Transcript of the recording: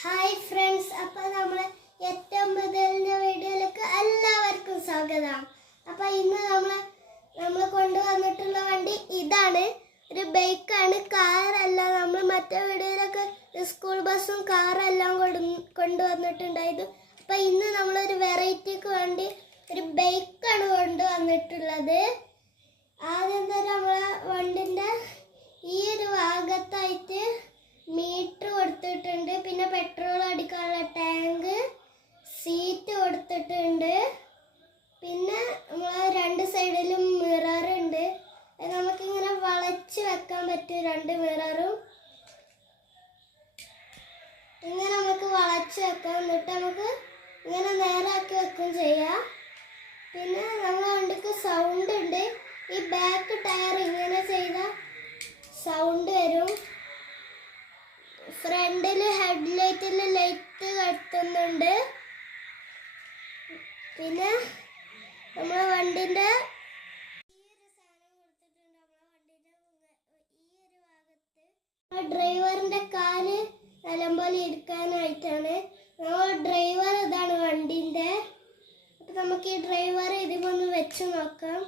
Hi friends, അപ്പോൾ നമ്മൾ ഏറ്റവും മുതലിൻ്റെ വീഡിയോയിലേക്ക് എല്ലാവർക്കും സ്വാഗതം. അപ്പോൾ ഇന്ന് നമ്മൾ കൊണ്ടുവന്നിട്ടുള്ള വണ്ടി ഇതാണ്. ഒരു ബൈക്കാണ്, കാറല്ല. നമ്മൾ മറ്റേ വീഡിയോയിലൊക്കെ സ്കൂൾ ബസ്സും കാറെല്ലാം കൊണ്ടുവന്നിട്ടുണ്ടായിരുന്നു. അപ്പോൾ ഇന്ന് നമ്മളൊരു വെറൈറ്റിക്ക് വേണ്ടി ഒരു ബൈക്കാണ് കൊണ്ടുവന്നിട്ടുള്ളത്. ആദ്യം തന്നെ നമ്മളെ വണ്ടിൻ്റെ ഈ ഒരു ഭാഗത്തായിട്ട് മീറ്റർ കൊടുത്തിട്ടുണ്ട്. പിന്നെ പെട്രോൾ അടിക്കാനുള്ള ടാങ്ക്, സീറ്റ് കൊടുത്തിട്ടുണ്ട്. പിന്നെ നമ്മളെ രണ്ട് സൈഡിലും മിറർ ഉണ്ട്. നമുക്കിങ്ങനെ വളച്ച് വെക്കാൻ പറ്റും. രണ്ട് മിററും ഇങ്ങനെ നമുക്ക് വളച്ച് വെക്കാം. എന്നിട്ട് നമുക്ക് ഇങ്ങനെ നേരാക്കി വെക്കും ചെയ്യാം. പിന്നെ നമ്മളെ വണ്ടിക്ക് സൗണ്ട് ഉണ്ട്. ഈ ബാക്ക് ടയർ ഇങ്ങനെ ചെയ്താൽ സൗണ്ട് വരും. ഫ്രണ്ടിൽ ഹെഡ്ലൈറ്റിൽ ലൈറ്റ് കത്തുന്നുണ്ട്. പിന്നെ നമ്മളെ വണ്ടിൻ്റെ ഡ്രൈവറിന്റെ കാല് നല്ലപോലെ ഇരിക്കാനായിട്ടാണ്. ഡ്രൈവർ ഇതാണ് വണ്ടിന്റെ. അപ്പൊ നമുക്ക് ഈ ഡ്രൈവർ ഇതിമൊന്ന് വെച്ച് നോക്കാം.